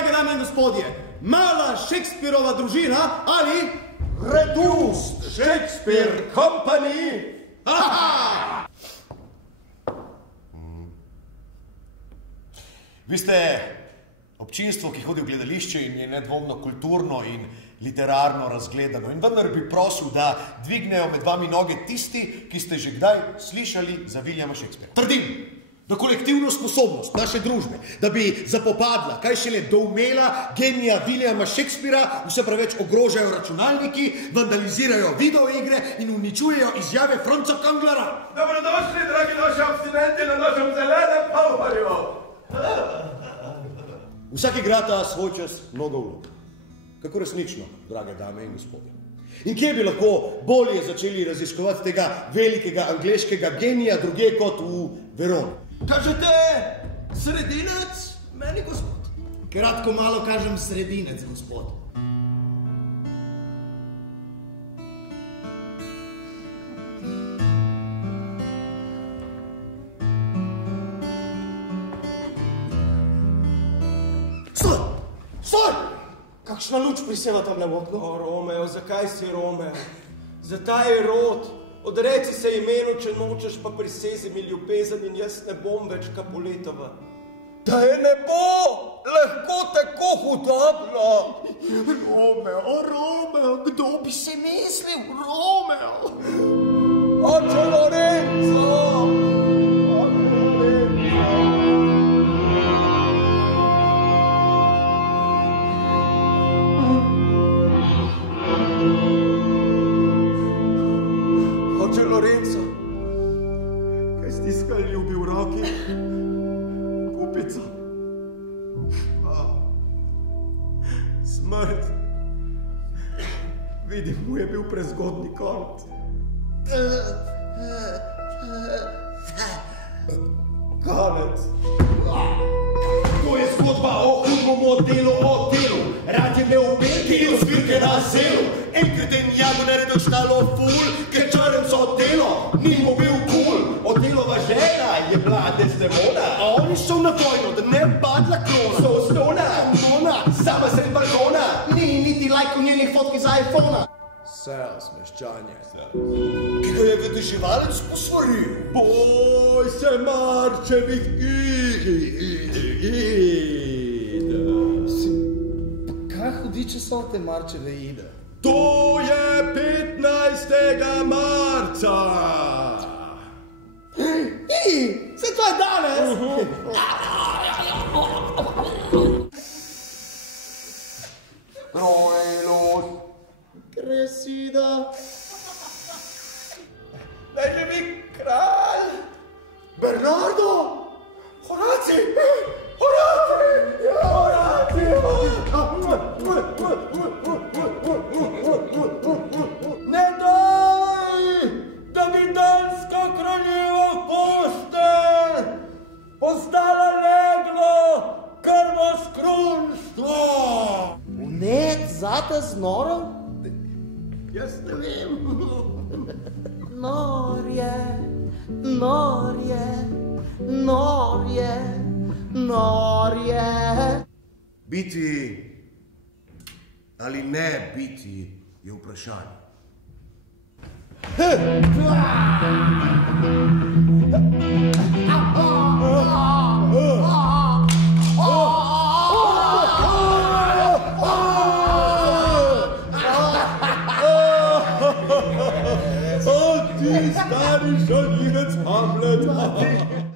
drage dame in gospodje, mala Šekspirova družina ali Reduced Shakespeare Company. Vi ste občinstvo, ki hodi v gledališče in je nedvomno kulturno in literarno razgledano. In vendar bi prosil, da dvignejo med vami noge tisti, ki ste že kdaj slišali za Williama Shakespearea. Trdim, da kolektivno sposobnost naše družbe, da bi zapopadla, kaj šele doumela genija Williama Shakespearea, vse preveč ogrožajo računalniki, vandalizirajo videoigre in uničujejo izjave Franca Kanglerja. Dobrodošli, dragi naši abstinenti, na našem zelenem palvarju. Vsak igrata svoj čas mnogo vlog. Kako resnično, drage dame in gospodje. In kje bi lahko bolje začeli raziskovati tega velikega angleškega genija druge kot v Veroni? Kažete sredinec, meni gospod? Kratko malo kažem sredinec, gospod. Stoj! Kakšna luč priseva tam v okno? O, Romeo, zakaj si Romeo? Za ta je rod. Odreci se imenu, če nočeš, pa prisezi mi ljubezen in jaz ne bom več Capuletova. Da je ne bo lahko tako hudobno. Romeo, kdo bi si mislil? Romeo! Oče Lorenzo! Oče Lorenzo, kaj stiska ljubi v roki? Pupico. Smrt. Vidim, mu je bil prezgodni konec. Konec. To je zgodba o hudom odelu, Rad je imel belki in zbirke na zelu. Enkrat je njemu naredil štalo ful, ker črn so odelo, ni mu bil kul. Odelova žena je bila Desdemona, a oni so na vojno, da ne padla krona. So stona, sama sred balkona, ni niti lajkov njenih fotki za iPhona. Sel, smeščanje. Ki ga je vedeževalec posvaril. Boj se Marčevih id. Kaj hudiče so te Marčeve ide? To je 15. marca. Se to je danes? Rojlos. Kresida. Naj živi kralj. Bernardo! Horaci! Horaci! Ne daj, da bi danska kraljeva postelj postala leglo krvoskrunstvo. Vnet zate znorel? Jaz ne vem. Norje, norje, norje, norje. Biti ali ne biti je vprašanje. Ti stari žalivec Hamlet.